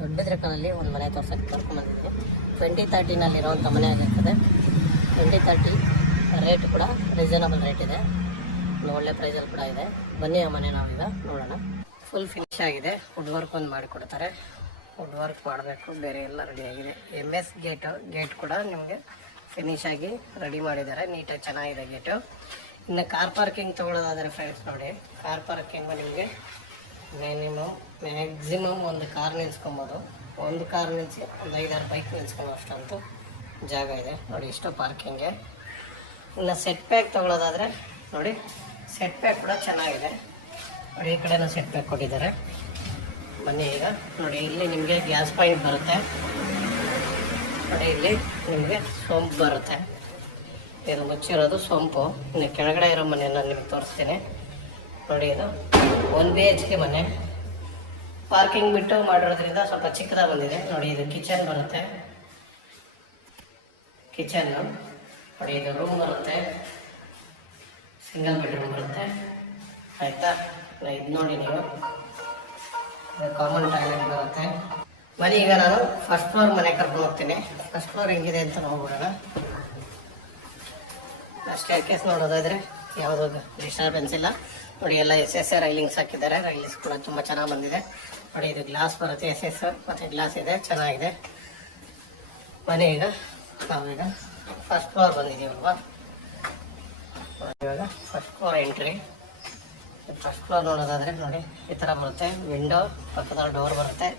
ದೊಡ್ಡಬಿದ್ರಕಲ್ಲಿ ಒಂದು ಮನೆ ತೋರ್ಸೋಕ್ಕೆ ಕರ್ಕೊಂಡ್ಬಂದಿದ್ದೀನಿ. 2013ನಲ್ಲಿರೋವಂಥ ಮನೆ ಆಗಿರ್ತದೆ. 2030 ರೇಟ್ ಕೂಡ ರೀಸನಬಲ್ ರೇಟ್ ಇದೆ, ಒಂದು ಒಳ್ಳೆ ಪ್ರೈಸಲ್ಲಿ ಕೂಡ ಇದೆ. ಬನ್ನಿ ಆ ಮನೆ ನಾವೀಗ ನೋಡೋಣ. ಫುಲ್ ಫಿನಿಶ್ ಆಗಿದೆ, ವುಡ್ ವರ್ಕ್ ಒಂದು ಮಾಡಿಕೊಡ್ತಾರೆ. ವುಡ್ ವರ್ಕ್ ಮಾಡಬೇಕು, ಬೇರೆ ಎಲ್ಲ ರೆಡಿಯಾಗಿದೆ. MS ಗೇಟ್ ಕೂಡ ನಿಮಗೆ ಫಿನಿಶ್ ಆಗಿ ರೆಡಿ ಮಾಡಿದ್ದಾರೆ, ನೀಟಾಗಿ ಚೆನ್ನಾಗಿದೆ ಗೇಟು. ಇನ್ನು ಕಾರ್ ಪಾರ್ಕಿಂಗ್ ತೊಗೊಳ್ಳೋದಾದರೆ ಫ್ರೆಂಡ್ಸ್ ನೋಡಿ, ಕಾರ್ ಪಾರ್ಕಿಂಗು ನಿಮಗೆ ಮ್ಯಾಕ್ಸಿಮಮ್ ಒಂದು ಕಾರ್ ನಿಲ್ಸ್ಕೊಬೋದು. ಒಂದು ಕಾರ್ ನಿಲ್ಲಿಸಿ ಒಂದು 5-6 ಬೈಕ್ ನಿಲ್ಸ್ಕೊಳ್ಳೋ ಅಷ್ಟಂತೂ ಜಾಗ ಇದೆ ನೋಡಿ, ಇಷ್ಟು ಪಾರ್ಕಿಂಗ್ಗೆ. ಇನ್ನು ಸೆಟ್ ಪ್ಯಾಕ್ ತೊಗೊಳ್ಳೋದಾದರೆ ನೋಡಿ, ಸೆಟ್ ಪ್ಯಾಕ್ ಕೂಡ ಚೆನ್ನಾಗಿದೆ ನೋಡಿ, ಈ ಕಡೆನೂ ಸೆಟ್ ಪ್ಯಾಕ್ ಕೊಟ್ಟಿದ್ದಾರೆ. ಬನ್ನಿ ಈಗ ನೋಡಿ, ಇಲ್ಲಿ ನಿಮಗೆ ಗ್ಯಾಸ್ ಪಾಯಿಂಟ್ ಬರುತ್ತೆ ನೋಡಿ, ಇಲ್ಲಿ ನಿಮಗೆ ಸೋಂಪು ಬರುತ್ತೆ. ಇದು ಮುಚ್ಚಿರೋದು ಸೋಂಪು. ಇನ್ನು ಕೆಳಗಡೆ ಇರೋ ಮನೆ ನಾನು ನಿಮಗೆ ತೋರಿಸ್ತೀನಿ ನೋಡಿ. ಇದು 1 BHK ಮನೆ, ಪಾರ್ಕಿಂಗ್ ಬಿಟ್ಟು ಮಾಡಿರೋದ್ರಿಂದ ಸ್ವಲ್ಪ ಚಿಕ್ಕದಾಗಿ ಬಂದಿದೆ ನೋಡಿ. ಇದು ಕಿಚನ್ ಬರುತ್ತೆ, ಕಿಚನ್ ನೋಡಿ. ಇದು ರೂಮ್ ಬರುತ್ತೆ, ಸಿಂಗಲ್ ಬೆಡ್ರೂಮ್ ಬರುತ್ತೆ ಆಯಿತಾ. ಇದು ನೋಡಿ ನೀವು, ಕಾಮನ್ ಟಾಯ್ಲೆಟ್ ಬರುತ್ತೆ. ಬನ್ನಿ ಈಗ ನಾನು ಫಸ್ಟ್ ಫ್ಲೋರ್ ಮನೆ ಕರ್ಕೊಂಡು ಹೋಗ್ತೀನಿ. ಫಸ್ಟ್ ಫ್ಲೋರ್ ಹೆಂಗಿದೆ ಅಂತ ನೋಡ್ಬಿಡೋಣ. ಸ್ಟೇರ್ಕೇಸ್ ನೋಡೋದಾದರೆ ಯಾವುದೋ ಡಿಸ್ಟರ್ಬೆನ್ಸ್ ಇಲ್ಲ ನೋಡಿ. ಎಲ್ಲ SS ರೈಲಿಂಗ್ಸ್ ಹಾಕಿದ್ದಾರೆ, ರೈಲಿಂಗ್ಸ್ ಕೂಡ ತುಂಬ ಚೆನ್ನಾಗಿ ಬಂದಿದೆ ನೋಡಿ. ಇದು ಗ್ಲಾಸ್ ಬರುತ್ತೆ, SS ಮತ್ತು ಗ್ಲಾಸ್ ಇದೆ, ಚೆನ್ನಾಗಿದೆ. ಬನ್ನಿ ಈಗ ನಾವೀಗ ಫಸ್ಟ್ ಫ್ಲೋರ್ ಬಂದಿದ್ದೀವಲ್ವಾ, ಇವಾಗ first floor entry. First floor ನೋಡೋದಾದರೆ ನೋಡಿ, ಈ ಥರ ಬರುತ್ತೆ. ವಿಂಡೋ ಪಕ್ಕದಲ್ಲಿ ಡೋರ್ ಬರುತ್ತೆ.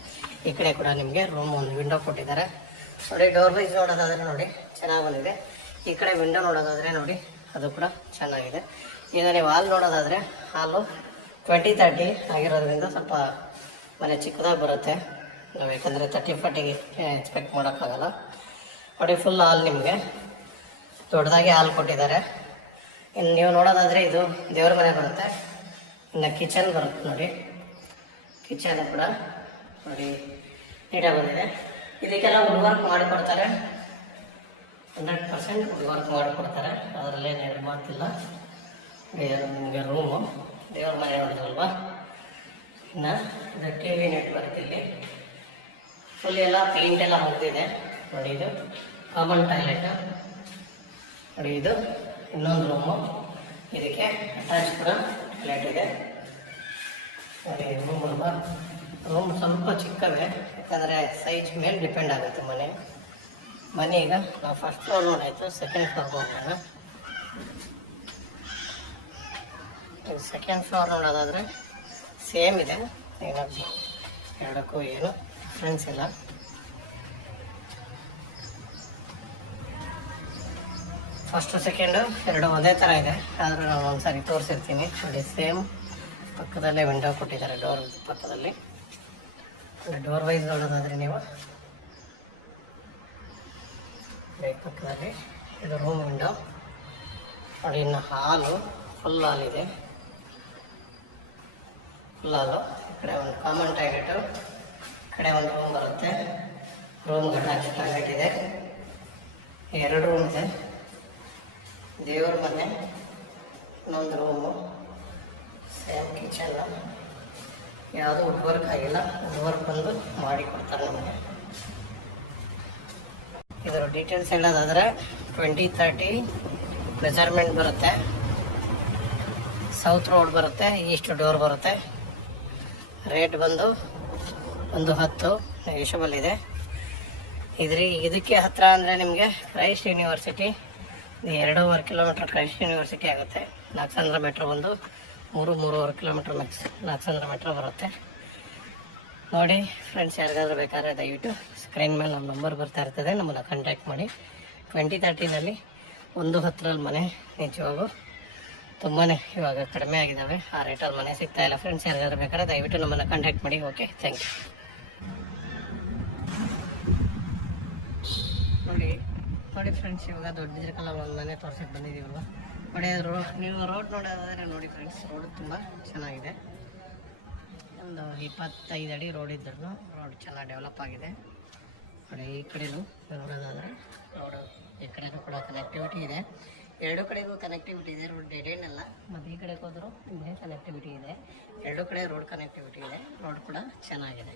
ಈ ಕಡೆ ಕೂಡ ನಿಮಗೆ ರೂಮ್ ಒಂದು ವಿಂಡೋ ಕೊಟ್ಟಿದ್ದಾರೆ ನೋಡಿ. ಡೋರ್ ವೈಸ್ ನೋಡೋದಾದರೆ ನೋಡಿ ಚೆನ್ನಾಗಿ ಬಂದಿದೆ. ಈ ಕಡೆ ವಿಂಡೋ ನೋಡೋದಾದರೆ ನೋಡಿ, ಅದು ಕೂಡ ಚೆನ್ನಾಗಿದೆ. ಈಗ ನೀವು ಹಾಲ್ ನೋಡೋದಾದರೆ, ಹಾಲು 20-30 ಆಗಿರೋದ್ರಿಂದ ಸ್ವಲ್ಪ ಮನೆ ಚಿಕ್ಕದಾಗಿ ಬರುತ್ತೆ ನಾವು, ಯಾಕಂದರೆ 30-40 ಎಕ್ಸ್ಪೆಕ್ಟ್ ಮಾಡೋಕ್ಕಾಗಲ್ಲ ನೋಡಿ. ಫುಲ್ ಹಾಲ್ ನಿಮಗೆ ದೊಡ್ಡದಾಗಿ ಹಾಲು ಕೊಟ್ಟಿದ್ದಾರೆ. ಇನ್ನು ನೀವು ನೋಡೋದಾದರೆ ಇದು ದೇವ್ರ ಮನೆ ಬರುತ್ತೆ. ಇನ್ನು ಕಿಚನ್ ಬರುತ್ತೆ ನೋಡಿ, ಕಿಚನ್ ಕೂಡ ನೋಡಿ ನೀಟಾಗಿ ಬಂದಿದೆ. ಇದಕ್ಕೆಲ್ಲ ವುಡ್ ವರ್ಕ್ ಮಾಡಿಕೊಡ್ತಾರೆ, 100% ವುಡ್ ವರ್ಕ್ ಮಾಡಿಕೊಡ್ತಾರೆ, ಅದರಲ್ಲೇನು ಎರಡು ಮಾತಿಲ್ಲ. ನಿಮಗೆ ರೂಮು ದೇವ್ರ ಮನೆ ನೋಡಿದ್ರಲ್ವಾ. ಇನ್ನು ಇದು TV ನೆಟ್ವರ್ಕ್, ಇಲ್ಲಿ ಫುಲ್ ಎಲ್ಲ ಪೇಂಟ್ ಎಲ್ಲ ಹೊಡೆದಿದೆ ನೋಡಿ. ಇದು ಕಾಮನ್ ಟಾಯ್ಲೆಟ್ ನೋಡಿ. ಇದು ಇನ್ನೊಂದು ರೂಮು, ಇದಕ್ಕೆ ಅಟ್ಯಾಚ್ ಕೂಡ ಟಾಯ್ಲೆಟ್ ಇದೆ ನೋಡಿ. ರೂಮ್ ಅಲ್ವಾ, ರೂಮ್ ಸ್ವಲ್ಪ ಚಿಕ್ಕವೇ, ಯಾಕಂದರೆ ಸೈಜ್ ಮೇಲೆ ಡಿಪೆಂಡ್ ಆಗುತ್ತೆ ಮನೆ. ಮನೆ ಈಗ ನಾವು ಫಸ್ಟ್ ಫ್ಲೋರ್ ನೋಡಾಯಿತು, ಸೆಕೆಂಡ್ ಫ್ಲೋರ್ಗೆ ಹೋಗೋಣ. ಸೆಕೆಂಡ್ ಫ್ಲೋರ್ ನೋಡೋದಾದರೆ ಸೇಮ್ ಇದೆ, ಏನಾದ್ರು ಎರಡಕ್ಕೂ ಏನು ಡಿಫ್ರೆನ್ಸ್ ಇಲ್ಲ. ಫಸ್ಟು ಸೆಕೆಂಡು ಎರಡು ಒಂದೇ ಥರ ಇದೆ, ಆದರೂ ನಾನು ಒಂದು ಸಾರಿ ತೋರಿಸಿರ್ತೀನಿ ನೋಡಿ. ಸೇಮ್ ಪಕ್ಕದಲ್ಲೇ ವಿಂಡೋ ಕೊಟ್ಟಿದ್ದಾರೆ, ಡೋರ್ ಪಕ್ಕದಲ್ಲಿ. ಡೋರ್ ವೈಸ್ ನೋಡೋದಾದರೆ ನೀವು ಪಕ್ಕದಲ್ಲಿ ಇದು ರೂಮ್ ವಿಂಡೋ ನೋಡಿ. ಇನ್ನು ಹಾಲು ಫುಲ್ ಹಾಲಿದೆ, ಫುಲ್ ಹಾಲು. ಈ ಕಡೆ ಒಂದು ಕಾಮನ್ ಟಾಯ್ಲೆಟು, ಈ ಕಡೆ ಒಂದು ರೂಮ್ ಬರುತ್ತೆ, ರೂಮ್ಗೆ ಅಟ್ಯಾಚ್ ಟಾಯ್ಲೆಟ್ ಇದೆ. 2 ರೂಮ್ ಇದೆ, ದೇವ್ರ ಮನೆ, ಇನ್ನೊಂದು ರೂಮು, ಸೇಮ್ ಕಿಚನ್. ಯಾವುದೂ ವುಡ್ ವರ್ಕ್ ಆಗಿಲ್ಲ, ವುಡ್ ವರ್ಕ್ ಬಂದು ಮಾಡಿ ಕೊಡ್ತಾರೆ ನಮಗೆ. ಇದರ ಡೀಟೇಲ್ಸ್ ಹೇಳೋದಾದರೆ 20-30 ಮೆಜರ್ಮೆಂಟ್ ಬರುತ್ತೆ, ಸೌತ್ ರೋಡ್ ಬರುತ್ತೆ, ಈಸ್ಟ್ ಡೋರ್ ಬರುತ್ತೆ. ರೇಟ್ ಬಂದು 110 ನೆಗೋಷಿಯಬಲ್ ಇದೆ. ಇದಕ್ಕೆ ಹತ್ತಿರ ಅಂದರೆ ನಿಮಗೆ Christ university, 2.5 kilometre Christ university ಆಗುತ್ತೆ. 400 ಮೀಟ್ರ್ ಒಂದು 3-3.5 ಕಿಲೋಮೀಟ್ರ್ ಮ್ಯಾಕ್ಸ್ 400 ಮೀಟ್ರ್ ಬರುತ್ತೆ ನೋಡಿ. ಫ್ರೆಂಡ್ಸ್, ಯಾರಿಗಾದ್ರೂ ಬೇಕಾದ್ರೆ ದಯವಿಟ್ಟು ಸ್ಕ್ರೀನ್ ಮೇಲೆ ನಮ್ಮ ನಂಬರ್ ಬರ್ತಾ ಇರ್ತದೆ, ನಮ್ಮನ್ನು ಕಾಂಟ್ಯಾಕ್ಟ್ ಮಾಡಿ. 20-30ನಲ್ಲಿ 110ರಲ್ಲಿ ಮನೆ ನಿಜವಾಗೂ ತುಂಬಾ ಇವಾಗ ಕಡಿಮೆ ಆಗಿದ್ದಾವೆ, ಆ ರೇಟಲ್ಲಿ ಮನೆ ಸಿಗ್ತಾಯಿಲ್ಲ. ಫ್ರೆಂಡ್ಸ್, ಯಾರಿಗಾದ್ರೂ ಬೇಕಾದ್ರೆ ದಯವಿಟ್ಟು ನಮ್ಮನ್ನು ಕಾಂಟ್ಯಾಕ್ಟ್ ಮಾಡಿ. Okay, thank you. ನೋಡಿ ಫ್ರೆಂಡ್ಸ್, ಇವಾಗ ದೊಡ್ಡದಿರಕಲ್ಲ ಒಂದು ಮನೆ ತೋರಿಸಿಟ್ಟು ಬಂದಿದ್ದೀವಲ್ವ ನೋಡಿ. ನೀವು ರೋಡ್ ನೋಡೋದಾದರೆ ನೋಡಿ ಫ್ರೆಂಡ್ಸ್, ರೋಡ್ ತುಂಬ ಚೆನ್ನಾಗಿದೆ. ಒಂದು 25 ಅಡಿ ರೋಡ್ ಇದ್ರೂ ರೋಡ್ ಚೆನ್ನಾಗಿ ಡೆವಲಪ್ ಆಗಿದೆ ನೋಡಿ. ಈ ಕಡೆಯೂ ನೋಡೋದಾದರೆ ರೋಡು ಈ ಕಡೆಯೂ ಕೂಡ ಕನೆಕ್ಟಿವಿಟಿ ಇದೆ, ಎರಡು ಕಡೆಗೂ ಕನೆಕ್ಟಿವಿಟಿ ಇದೆ. ರೋಡ್ ಡೆಡ್ ಎಂಡ್ ಅಲ್ಲ, ಮತ್ತು ಈ ಕಡೆಗೆ ಹೋದರೂ ನಿಮಗೆ ಕನೆಕ್ಟಿವಿಟಿ ಇದೆ. ಎರಡು ಕಡೆ ರೋಡ್ ಕನೆಕ್ಟಿವಿಟಿ ಇದೆ, ರೋಡ್ ಕೂಡ ಚೆನ್ನಾಗಿದೆ.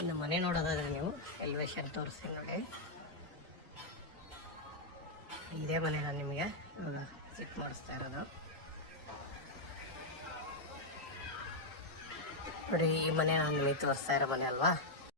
ಇನ್ನು ಮನೆ ನೋಡೋದಾದ್ರೆ ನೀವು ಎಲಿವೇಶನ್ ತೋರಿಸ್ತೀನಿ ನೋಡಿ. ಇದೇ ಮನೆ ನಾನು ನಿಮಗೆ ಇವಾಗ ವಿಸಿಟ್ ಮಾಡಿಸ್ತಾ ಇರೋದು ನೋಡಿ. ಈ ಮನೆ ನಾನು ನಿಮಗೆ ತೋರಿಸ್ತಾ ಇರೋ ಮನೆ ಅಲ್ವಾ.